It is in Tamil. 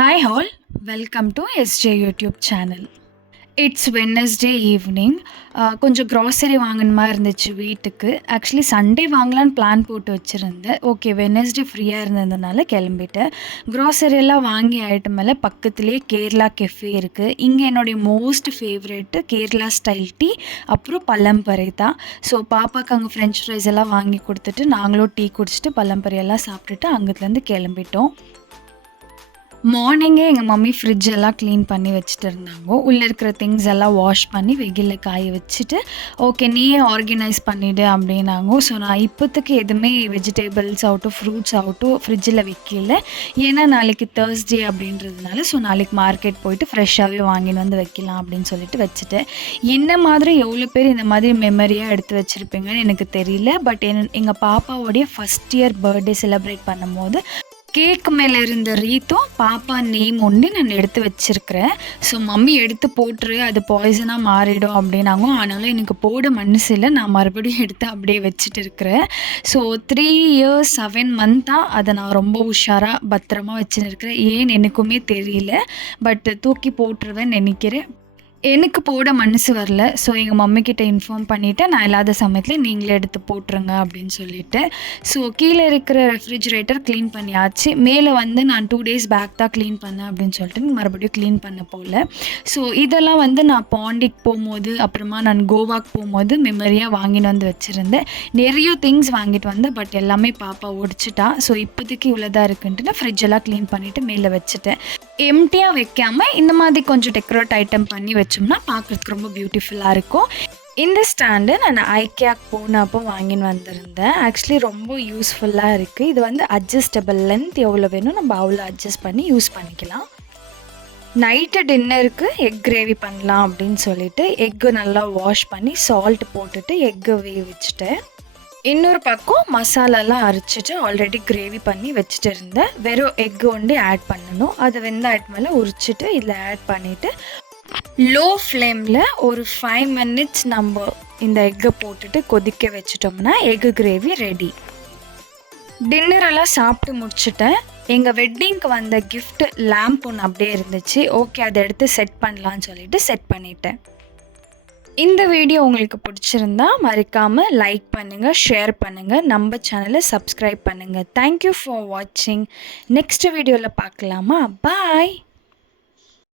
Hi all, welcome to SJ YouTube channel. It's Wednesday evening. கொஞ்சம் க்ராசரி வாங்கின மாதிரி இருந்துச்சு வீட்டுக்கு. ஆக்சுவலி சண்டே வாங்கலான்னு பிளான் போட்டு வச்சுருந்தேன். ஓகே, வெட்னஸ்டே ஃப்ரீயாக இருந்ததுனால கிளம்பிட்டேன். க்ராசரி எல்லாம் வாங்கி ஆகிட்ட மேலே பக்கத்துலேயே கேரளா கெஃபே இருக்குது. இங்கே என்னுடைய most favourite Kerala style tea, அப்புறம் பழம்பறை தான். ஸோ பாப்பாவுக்கு அங்கே ஃப்ரெஞ்ச் ஃப்ரைஸ் எல்லாம் வாங்கி கொடுத்துட்டு நாங்களும் டீ குடிச்சிட்டு பழம்பறை எல்லாம் சாப்பிட்டுட்டு அங்கேருந்து கிளம்பிட்டோம். மார்னிங்கே எங்கள் மம்மி ஃப்ரிட்ஜ் எல்லாம் க்ளீன் பண்ணி வச்சுட்டு இருந்தாங்க. உள்ளே இருக்கிற திங்ஸ் எல்லாம் வாஷ் பண்ணி வெயிலில் காய வச்சுட்டு, ஓகே நீயே ஆர்கனைஸ் பண்ணிவிடு அப்படின்னாங்க. ஸோ நான் இப்போதைக்கு எதுவுமே வெஜிடேபிள்ஸ் ஆகட்டும் ஃப்ரூட்ஸ் ஆகட்டும் ஃப்ரிட்ஜில் வைக்கல. ஏன்னா நாளைக்கு தேர்ஸ்டே அப்படின்றதுனால ஸோ நாளைக்கு மார்க்கெட் போயிட்டு ஃப்ரெஷ்ஷாகவே வாங்கின்னு வந்து வைக்கலாம் அப்படின்னு சொல்லிட்டு வச்சுட்டேன். என்ன மாதிரி எவ்வளோ பேர் இந்த மாதிரி மெமரியாக எடுத்து வச்சுருப்பீங்கன்னு எனக்கு தெரியல. பட் எங்கள் பாப்பாவோடைய ஃபஸ்ட் இயர் பர்த்டே செலிப்ரேட் பண்ணும்போது கேக் மேலே இருந்த ரீத்தும் பாப்பா நேம் ஒன்று நான் எடுத்து வச்சுருக்கிறேன். ஸோ மம்மி எடுத்து போட்டுரு, அது பாய்சனாக மாறிடும் அப்படின்னாங்க. ஆனாலும் எனக்கு போட மனசு இல்லை. நான் மறுபடியும் எடுத்து அப்படியே வச்சுட்டு இருக்கிறேன். ஸோ 3 இயர்ஸ் 7 மந்த்தாக அதை நான் ரொம்ப உஷாராக பத்திரமா வச்சுன்னு இருக்கிறேன். ஏன்னு எனக்குமே தெரியல. பட் தூக்கி போட்டுருவேன்னு நினைக்கிறேன். எனக்கு போட மனசு வரல. ஸோ எங்கள் மம்மிக்கிட்ட இன்ஃபார்ம் பண்ணிவிட்டு நான் இல்லாத சமயத்தில் நீங்களே எடுத்து போட்டுருங்க அப்படின்னு சொல்லிட்டு. ஸோ கீழே இருக்கிற ரெஃப்ரிஜிரேட்டர் க்ளீன் பண்ணியாச்சு. மேலே வந்து நான் 2 days பேக் தான் க்ளீன் பண்ணேன் அப்படின்னு சொல்லிட்டு மறுபடியும் க்ளீன் பண்ண போகல. ஸோ இதெல்லாம் வந்து நான் பாண்டிக்கு போகும்போது அப்புறமா நான் கோவாக்கு போகும்போது மெமரியாக வாங்கிட்டு வந்து வச்சுருந்தேன். நிறைய திங்ஸ் வாங்கிட்டு வந்தேன். பட் எல்லாமே பாப்பா ஒடிச்சிட்டா. ஸோ இப்போதைக்கு இவ்வளோதான் இருக்குன்ட்டு நான் ஃப்ரிட்ஜெல்லாம் க்ளீன் பண்ணிவிட்டு மேலே வச்சுட்டேன். எம்டியாக வைக்காமல் இந்த மாதிரி கொஞ்சம் டெக்கரேட் ஐட்டம் பண்ணி வச்சோம்னா பார்க்குறதுக்கு ரொம்ப பியூட்டிஃபுல்லாக இருக்கும். இந்த ஸ்டாண்டு நான் ஐக்கியாக்கு போனப்போ வாங்கின்னு வந்திருந்தேன். ஆக்சுவலி ரொம்ப யூஸ்ஃபுல்லாக இருக்குது. இது வந்து அட்ஜஸ்டபிள், லென்த் எவ்வளோ வேணும் நம்ம அவ்வளோ அட்ஜஸ்ட் பண்ணி யூஸ் பண்ணிக்கலாம். நைட்டு டின்னருக்கு எக் கிரேவி பண்ணலாம் அப்படின்னு சொல்லிட்டு எக்கு நல்லா வாஷ் பண்ணி சால்ட் போட்டுட்டு எக்கு வேவிச்சிட்டேன். இன்னொரு பக்கம் மசாலாலாம் அரைச்சிட்டு ஆல்ரெடி கிரேவி பண்ணி வச்சுட்டு இருந்தேன். வெறும் எக்கு ஒண்டி ஆட் பண்ணணும். அதை வெந்தாயிட்டு மேலே உரிச்சிட்டு இதில் ஆட் பண்ணிவிட்டு லோ ஃப்ளேமில் ஒரு 5 minutes நம்ம இந்த எக்கை போட்டுட்டு கொதிக்க வச்சிட்டோம்னா எக்கு கிரேவி ரெடி. டின்னரெல்லாம் சாப்பிட்டு முடிச்சுட்டேன். எங்கள் வெட்டிங்க்கு வந்த கிஃப்ட் லேம்ப் ஒன்று அப்படியே இருந்துச்சு. ஓகே அதை எடுத்து செட் பண்ணலான்னு சொல்லிட்டு செட் பண்ணிட்டேன். இந்த வீடியோ உங்களுக்கு பிடிச்சிருந்தா மறக்காமல் லைக் பண்ணுங்கள், ஷேர் பண்ணுங்கள், நம்ம சேனலை சப்ஸ்கிரைப் பண்ணுங்கள். தேங்க்யூ ஃபார் வாட்சிங். நெக்ஸ்ட் வீடியோவில் பார்க்கலாமா? பாய்.